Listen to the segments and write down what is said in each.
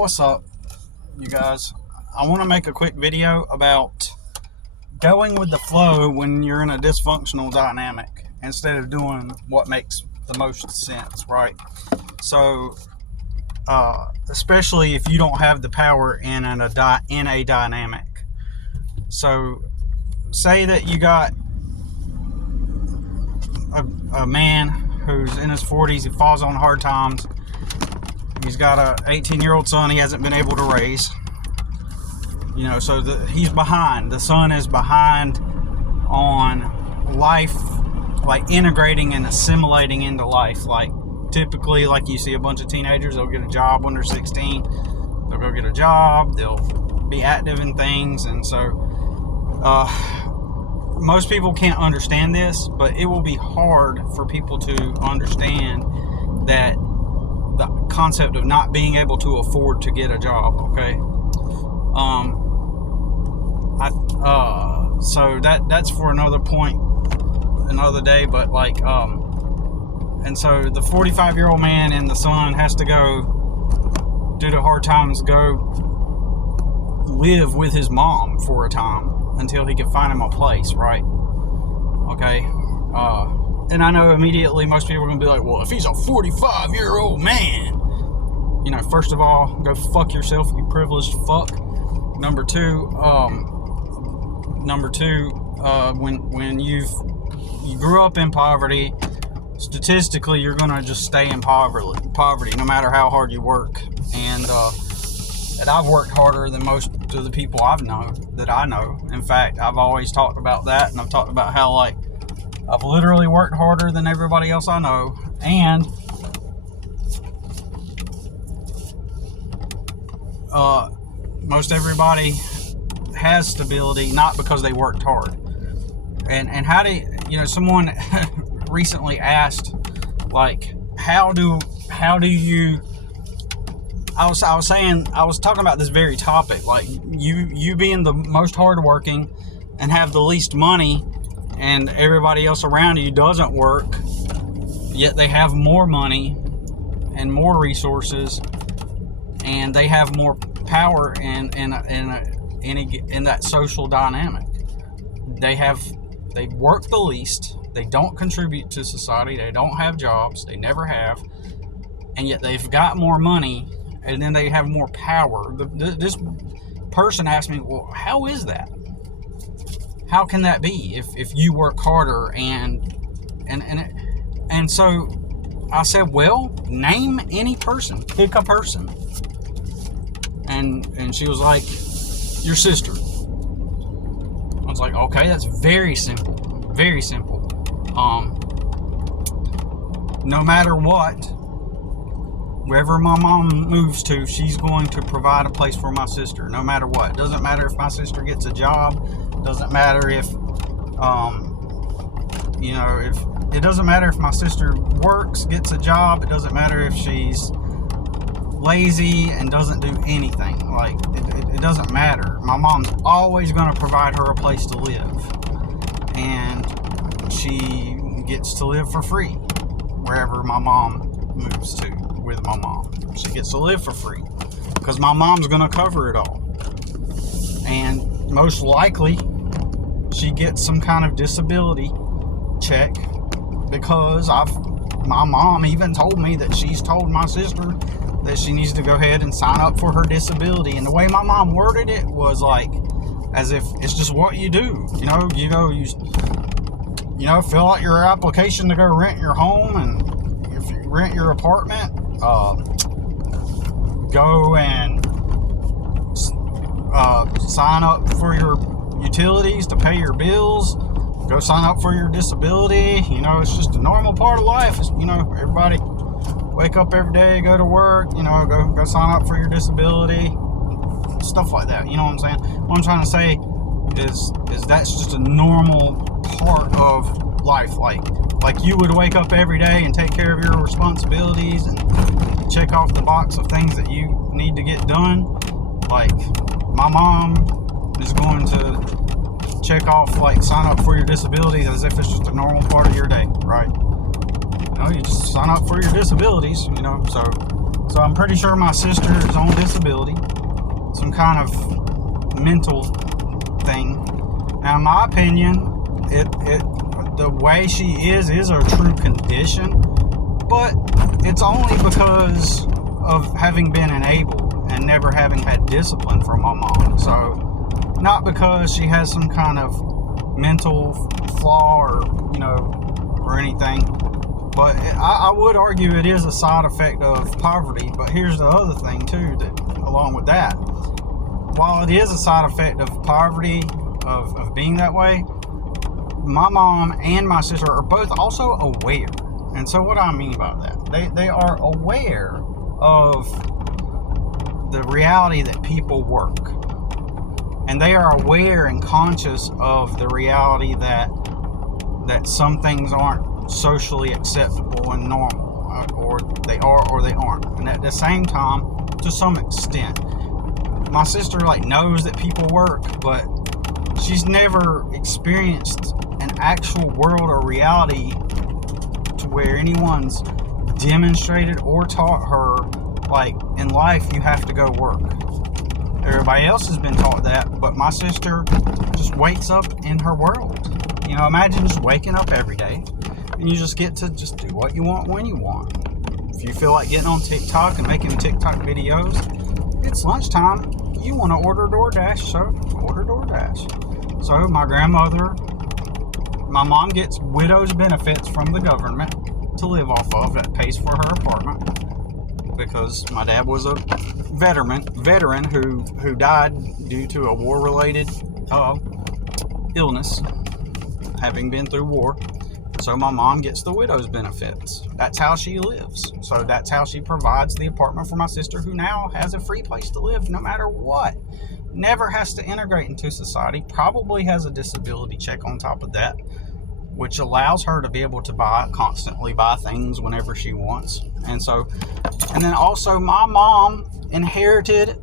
What's up, you guys? I want to make a quick video about going with the flow when you're in a dysfunctional dynamic instead of doing what makes the most sense, right? So, especially if you don't have the power in a dynamic. So, say that you got a man who's in his 40s, he falls on hard times. He's got a 18-year-old son he hasn't been able to raise. You know, so he's behind. The son is behind on life, like integrating and assimilating into life. Like typically, like you see a bunch of teenagers, they'll get a job when they're 16. They'll go get a job. They'll be active in things. And so most people can't understand this, but it will be hard for people to understand that the concept of not being able to afford to get a job, okay? So that's for another point, another day, but like, and so the 45-year-old man and the son has to go, due to hard times, go live with his mom for a time until he can find him a place, right? Okay, and I know immediately most people are going to be like, well, if he's a 45-year-old man, you know, first of all, go fuck yourself, you privileged fuck. Number two, when you grew up in poverty, statistically, you're going to just stay in poverty no matter how hard you work. And I've worked harder than most of the people I know. In fact, I've always talked about that, and I've talked about how, like, I've literally worked harder than everybody else I know, and most everybody has stability, not because they worked hard. And how do you know, someone recently asked, like, how do you, I was talking about this very topic, like you being the most hardworking and have the least money, and everybody else around you doesn't work, yet they have more money and more resources, and they have more power in that social dynamic. They work the least, they don't contribute to society, they don't have jobs, they never have, and yet they've got more money, and then they have more power. This person asked me, well, how is that? How can that be if you work harder? And so I said, well, name any person, pick a person. And she was like, your sister. I was like, okay, that's very simple. Very simple. No matter what, wherever my mom moves to, she's going to provide a place for my sister, no matter what. It doesn't matter if my sister gets a job. It doesn't matter if, it doesn't matter if my sister works, gets a job. It doesn't matter if she's lazy and doesn't do anything. Like, it doesn't matter. My mom's always going to provide her a place to live, and she gets to live for free wherever my mom moves to with my mom. She gets to live for free because my mom's going to cover it all, and most likely she gets some kind of disability check, because my mom even told me that she's told my sister that she needs to go ahead and sign up for her disability. And the way my mom worded it was like, as if it's just what you do. You fill out your application to go rent your home, and if you rent your apartment, go and sign up for your utilities to pay your bills, go sign up for your disability. It's just a normal part of life. Everybody wake up every day, go to work, go sign up for your disability, stuff like that. You know what I'm saying? What I'm trying to say is that's just a normal part of life. Like you would wake up every day and take care of your responsibilities and check off the box of things that you need to get done. Like, my mom is going to check off, like, sign up for your disabilities as if it's just a normal part of your day, right? You just sign up for your disabilities, so So I'm pretty sure my sister is on disability, some kind of mental thing. Now, in my opinion, the way she is a true condition, but it's only because of having been enabled and never having had discipline from my mom. So, not because she has some kind of mental flaw or anything. But I would argue it is a side effect of poverty. But here's the other thing too, that along with that, while it is a side effect of poverty, of being that way, my mom and my sister are both also aware. And so what I mean by that, they are aware of the reality that people work. And they are aware and conscious of the reality that some things aren't socially acceptable and normal, or they are or they aren't. And at the same time, to some extent, my sister knows that people work, but she's never experienced an actual world or reality to where anyone's demonstrated or taught her, in life you have to go work. Everybody else has been taught that, but my sister just wakes up in her world. Imagine just waking up every day and you just get to just do what you want when you want. If you feel like getting on TikTok and making TikTok videos, it's lunchtime, you want to order DoorDash, so order DoorDash. So my mom gets widow's benefits from the government to live off of that pays for her apartment, because my dad was a veteran who died due to a war-related illness, having been through war. So my mom gets the widow's benefits. That's how she lives. So that's how she provides the apartment for my sister, who now has a free place to live no matter what. Never has to integrate into society. Probably has a disability check on top of that, which allows her to be able to constantly buy things whenever she wants. And then also my mom inherited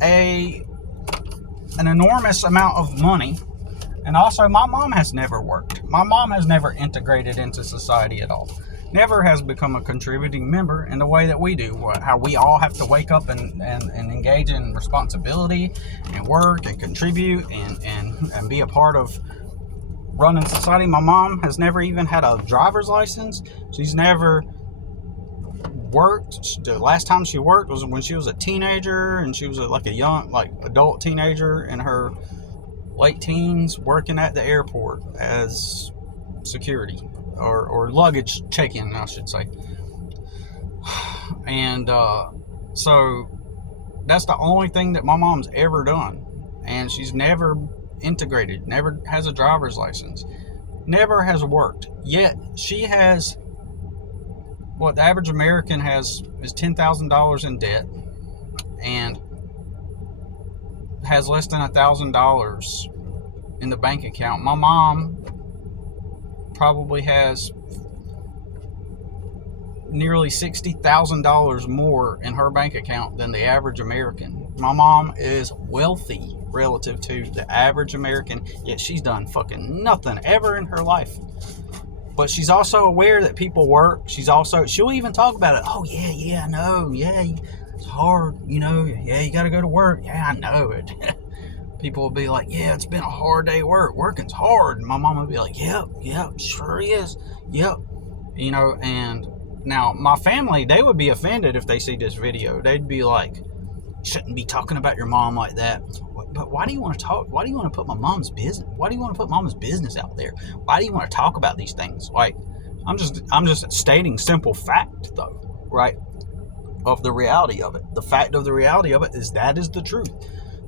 an enormous amount of money. And also, my mom has never worked. My mom has never integrated into society at all. Never has become a contributing member in the way that we do. How we all have to wake up and engage in responsibility and work and contribute and be a part of running society. My mom has never even had a driver's license. She's never worked. The last time she worked was when she was a teenager, and she was a young, adult teenager in her late teens, working at the airport as security or luggage check-in, I should say. And so that's the only thing that my mom's ever done. And she's never integrated, never has a driver's license, never has worked. Yet she has what the average American has is $10,000 in debt, and has less than $1,000 in the bank account. My mom probably has nearly $60,000 more in her bank account than the average American. My mom is wealthy relative to the average American, yet she's done fucking nothing ever in her life. But she's also aware that people work. She'll even talk about it. Oh yeah, I know. Yeah, it's hard, yeah, you got to go to work. Yeah, I know it. People will be like, yeah, it's been a hard day at work. Working's hard. And my mom will be like, yep, sure is. Yep. And now my family, they would be offended if they see this video. They'd be like, shouldn't be talking about your mom like that. But why do you want to talk? Why do you want to put my mom's business? Why do you want to put mama's business out there? Why do you want to talk about these things? I'm just stating simple fact, though, right? Of the reality of it. The fact of the reality of it is that is the truth.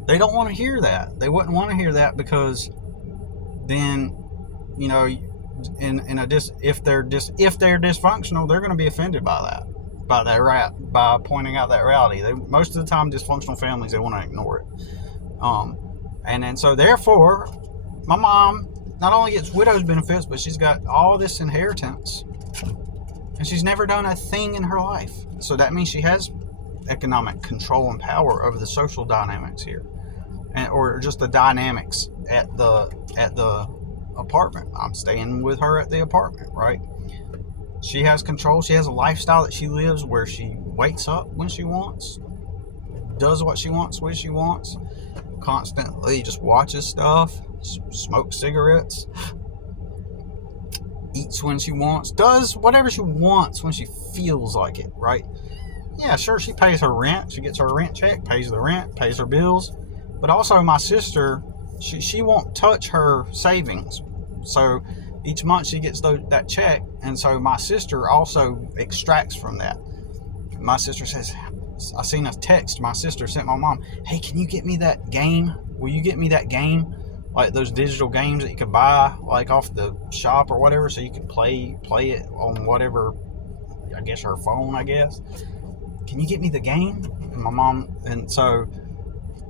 They don't want to hear that. They wouldn't want to hear that, because then, if they're dysfunctional, they're going to be offended by pointing out that reality. Most of the time, dysfunctional families, they want to ignore it. And then so therefore, my mom not only gets widow's benefits, but she's got all this inheritance, and she's never done a thing in her life. So that means she has economic control and power over the social dynamics here, or just the dynamics at the apartment. I'm staying with her at the apartment, right? She has control. She has a lifestyle that she lives where she wakes up when she wants, does what she wants when she wants, constantly just watches stuff, smokes cigarettes, eats when she wants, does whatever she wants when she feels like it, right? Yeah, sure, she pays her rent. She gets her rent check, pays the rent, pays her bills. But also my sister, she won't touch her savings. So each month she gets that check. And so my sister also extracts from that. My sister says, I seen a text my sister sent my mom. Hey, can you get me that game? Will you get me that game? Like those digital games that you could buy like off the shop or whatever, so you could play it on whatever, I guess her phone, I guess. Can you get me the game? And my mom, and so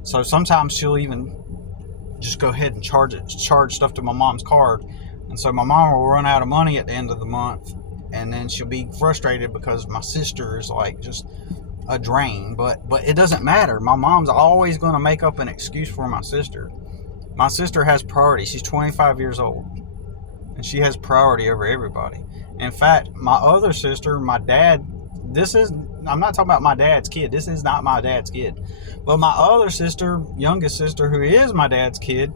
sometimes she'll even just go ahead and charge stuff to my mom's card. And so my mom will run out of money at the end of the month, and then she'll be frustrated because my sister is like just a drain. But it doesn't matter. My mom's always going to make up an excuse for my sister. My sister has priority. She's 25 years old, and she has priority over everybody. In fact, my other sister, my dad, I'm not talking about my dad's kid. This is not my dad's kid. But my other sister, youngest sister, who is my dad's kid,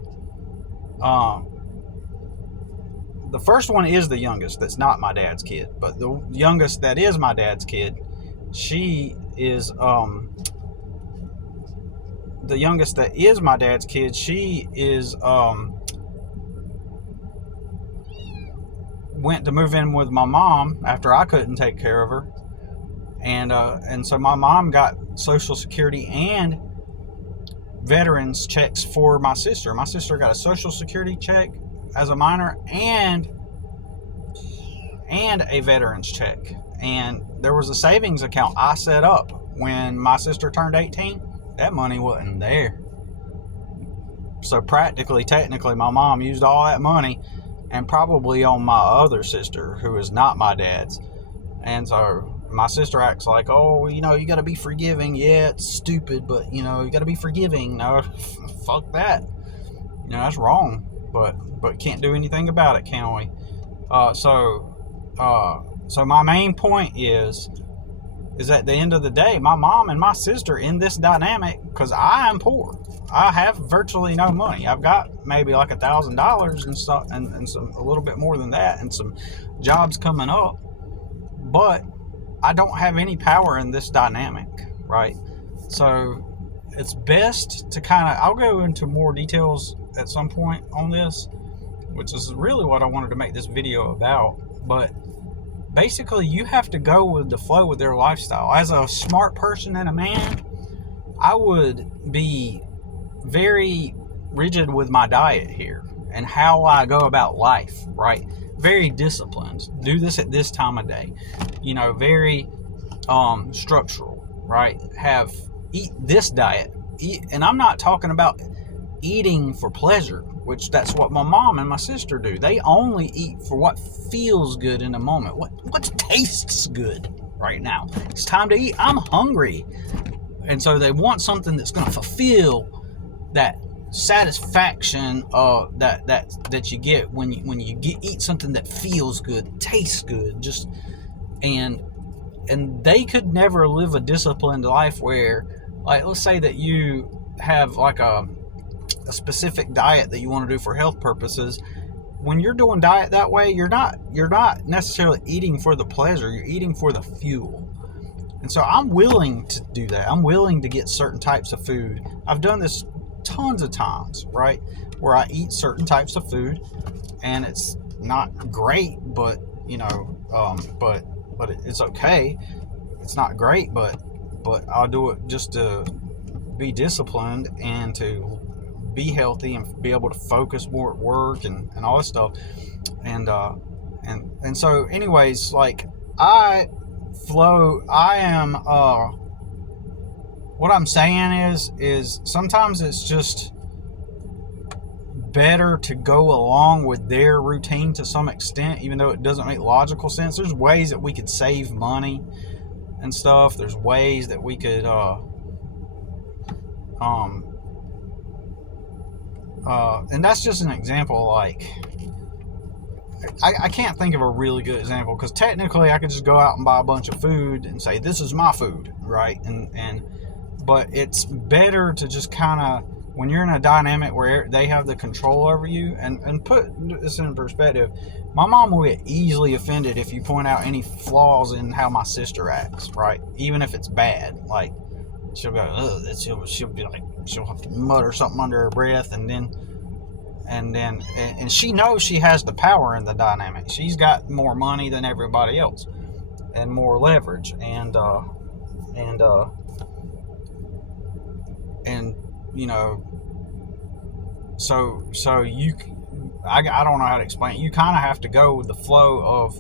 the first one is the youngest that's not my dad's kid. But the youngest that is my dad's kid, she is, the youngest that is my dad's kid, she is, went to move in with my mom after I couldn't take care of her. And so my mom got Social Security and veterans checks for my sister. My sister got a Social Security check as a minor and a veterans check. And there was a savings account I set up when my sister turned 18. That money wasn't there. So practically, technically, my mom used all that money, and probably on my other sister, who is not my dad's. And so my sister acts like, oh, you got to be forgiving. Yeah, it's stupid, but, you got to be forgiving. No, fuck that. That's wrong. But can't do anything about it, can we? So my main point is at the end of the day, my mom and my sister in this dynamic, because I am poor. I have virtually no money. I've got maybe like $1,000 and stuff, and some a little bit more than that, and some jobs coming up. But I don't have any power in this dynamic, right? So it's best to I'll go into more details at some point on this, which is really what I wanted to make this video about. But basically, you have to go with the flow with their lifestyle. As a smart person and a man, I would be very rigid with my diet here and how I go about life, right? Very disciplined. Do this at this time of day. Very structural, right? Eat this diet. And I'm not talking about eating for pleasure, which that's what my mom and my sister do. They only eat for what feels good in a moment. What tastes good right now. It's time to eat. I'm hungry. And so they want something that's going to fulfill that satisfaction that you get when you eat something that feels good, tastes good, just and they could never live a disciplined life where, like, let's say that you have like a specific diet that you want to do for health purposes. When you're doing diet that way, you're not necessarily eating for the pleasure, you're eating for the fuel. And so I'm willing to do that. I'm willing to get certain types of food. I've done this tons of times, right? Where I eat certain types of food, and it's not great, but but it's okay. It's not great, but I'll do it just to be disciplined and to be healthy and be able to focus more at work and all this stuff. And so anyways, like what I'm saying is sometimes it's just better to go along with their routine to some extent, even though it doesn't make logical sense. There's ways that we could save money and stuff. There's ways that we could and that's just an example. Like, I can't think of a really good example, because technically I could just go out and buy a bunch of food and say, this is my food, right? But it's better to just kind of, when you're in a dynamic where they have the control over you, and put this in perspective, my mom will get easily offended if you point out any flaws in how my sister acts, right? Even if it's bad. Like, she'll go, ugh, she'll be like, she'll have to mutter something under her breath, and she knows she has the power in the dynamic. She's got more money than everybody else and more leverage, and you know, so I don't know how to explain it. You kind of have to go with the flow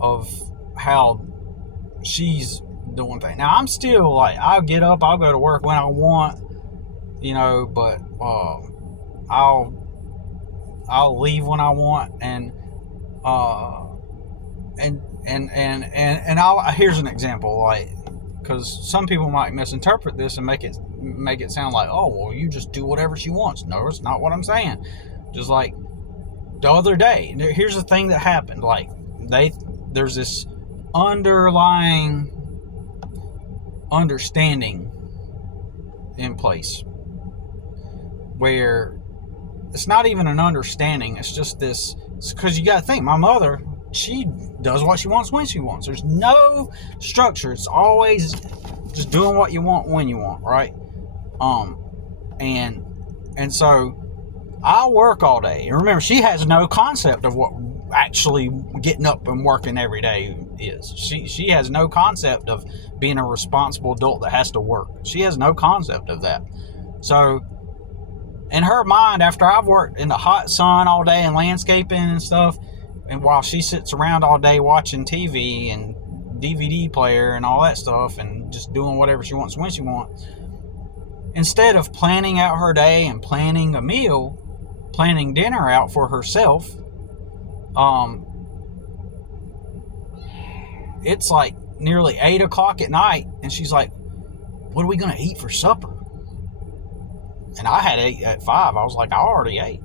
of how she's doing things. Now, I'm still like, I'll get up, I'll go to work when I want, you know, but I'll leave when I want, and here's an example, like, because some people might misinterpret this and make it sound like, oh, well, you just do whatever she wants. No, it's not what I'm saying. Just like the other day, here's the thing that happened. Like, there's this underlying understanding in place where it's not even an understanding. It's just this, because you got to think, my mother, she does what she wants when she wants. There's no structure. It's always just doing what you want when you want, right? And so I work all day. And remember, she has no concept of what actually getting up and working every day is. She has no concept of being a responsible adult that has to work. She has no concept of that. So in her mind, after I've worked in the hot sun all day and landscaping and stuff, and while she sits around all day watching TV and DVD player and all that stuff and just doing whatever she wants when she wants, instead of planning out her day and planning a meal, planning dinner out for herself, it's like nearly 8 o'clock at night, and she's like, what are we going to eat for supper? And I had 8 at 5. I was like, I already ate.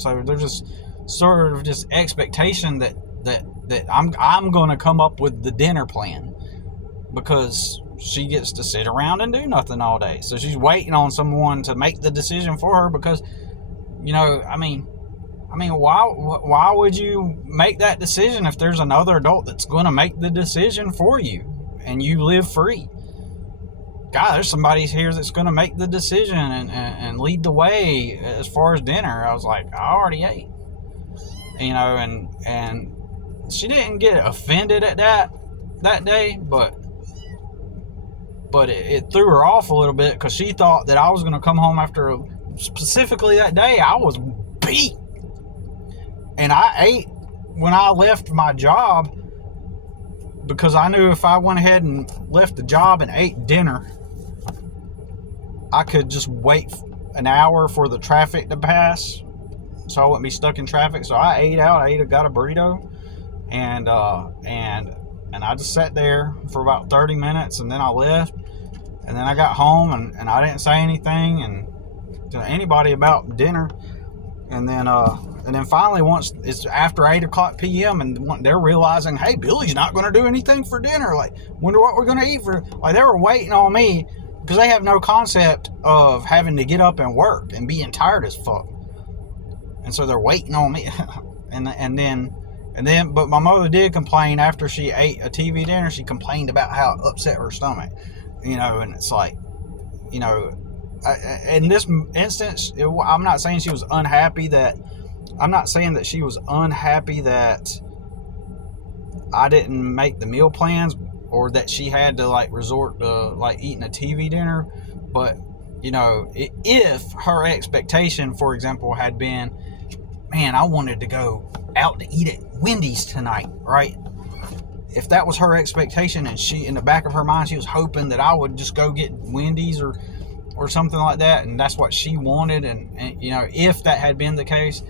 So there's this sort of just expectation that I'm going to come up with the dinner plan, because she gets to sit around and do nothing all day. So she's waiting on someone to make the decision for her, because, you know, I mean, why would you make that decision if there's another adult that's going to make the decision for you and you live free? God, there's somebody here that's going to make the decision and lead the way as far as dinner. I was like, I already ate, you know, and she didn't get offended at that day, but it threw her off a little bit, because she thought that I was going to come home after, specifically that day, I was beat. And I ate when I left my job, because I knew if I went ahead and left the job and ate dinner, I could just wait an hour for the traffic to pass, so I wouldn't be stuck in traffic. So I ate out. Got a burrito, and I just sat there for about 30 minutes, and then I left. And then I got home, and I didn't say anything to anybody about dinner. And then finally, once it's after 8 o'clock p.m. and they're realizing, hey, Billy's not going to do anything for dinner. Like, wonder what we're going to eat for. Like, they were waiting on me, because they have no concept of having to get up and work and being tired as fuck. And so they're waiting on me. But my mother did complain after she ate a TV dinner. She complained about how it upset her stomach, you know. And it's like, you know, in this instance, I'm not saying she was unhappy that she was unhappy that I didn't make the meal plans, or that she had to like resort to like eating a TV dinner. But, you know, if her expectation, for example, had been, man, I wanted to go out to eat at Wendy's tonight, right? If that was her expectation, and she, in the back of her mind, she was hoping that I would just go get Wendy's or something like that, and that's what she wanted, and you know, if that had been the case,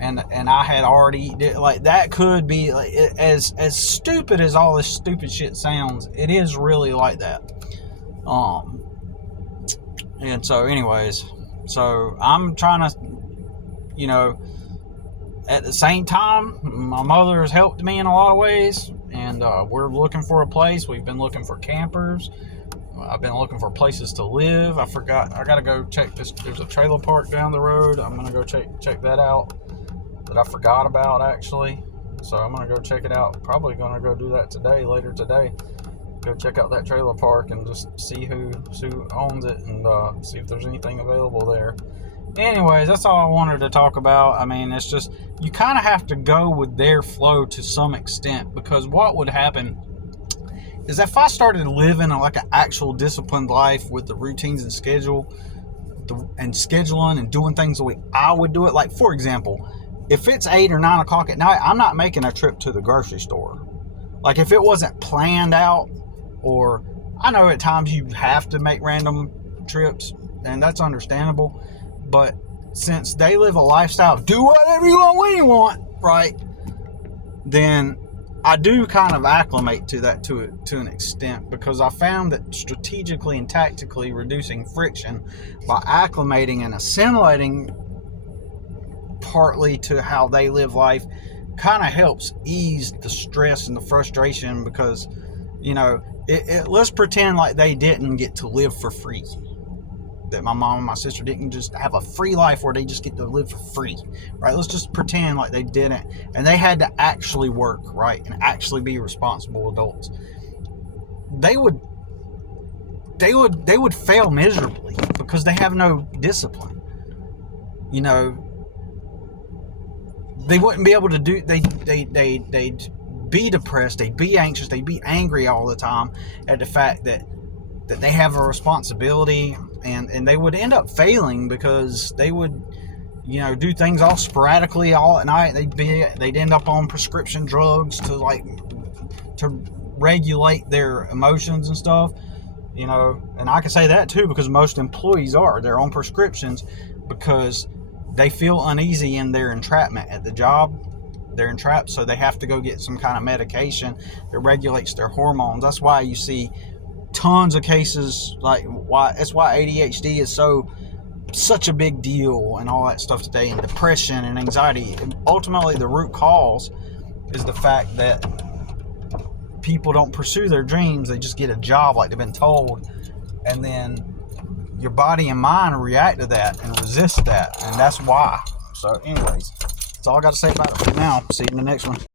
and I had already did, like, that could be like, as stupid as all this stupid shit sounds, it is really like that. And so anyways, so I'm trying to you know, at the same time, my mother has helped me in a lot of ways, and we're looking for a place. We've been looking for campers. I've been looking for places to live. I gotta go check this. There's a trailer park down the road. I'm gonna go check that out that I forgot about, actually. So I'm gonna go check it out. Probably gonna go do that later today. Go check out that trailer park and just see who owns it, and see if there's anything available there. Anyways, that's all I wanted to talk about. I mean, it's just, you kind of have to go with their flow to some extent, because what would happen is if I started living like an actual disciplined life with the routines and scheduling and doing things the way I would do it. Like, for example, if it's 8 or 9 o'clock at night, I'm not making a trip to the grocery store. Like, if it wasn't planned out, or I know at times you have to make random trips, and that's understandable. But since they live a lifestyle of do whatever you want when you want, right, then I do kind of acclimate to that to an extent, because I found that strategically and tactically reducing friction by acclimating and assimilating partly to how they live life kind of helps ease the stress and the frustration, because, you know, let's pretend like they didn't get to live for free. That my mom and my sister didn't just have a free life where they just get to live for free, right? Let's just pretend like they didn't, and they had to actually work, right, and actually be responsible adults. They would fail miserably because they have no discipline. You know, they wouldn't be able to do. They'd be depressed. They'd be anxious. They'd be angry all the time at the fact that they have a responsibility, and they would end up failing because they would, you know, do things all sporadically all at night. They'd end up on prescription drugs to regulate their emotions and stuff, you know. And I can say that too, because most employees they're on prescriptions because they feel uneasy in their entrapment at the job. They're entrapped, so they have to go get some kind of medication that regulates their hormones. That's why you see tons of cases, that's why ADHD is such a big deal and all that stuff today, and depression and anxiety. And ultimately, the root cause is the fact that people don't pursue their dreams. They just get a job like they've been told, and then your body and mind react to that and resist that, and that's why. So anyways, that's all I got to say about it for now. See you in the next one.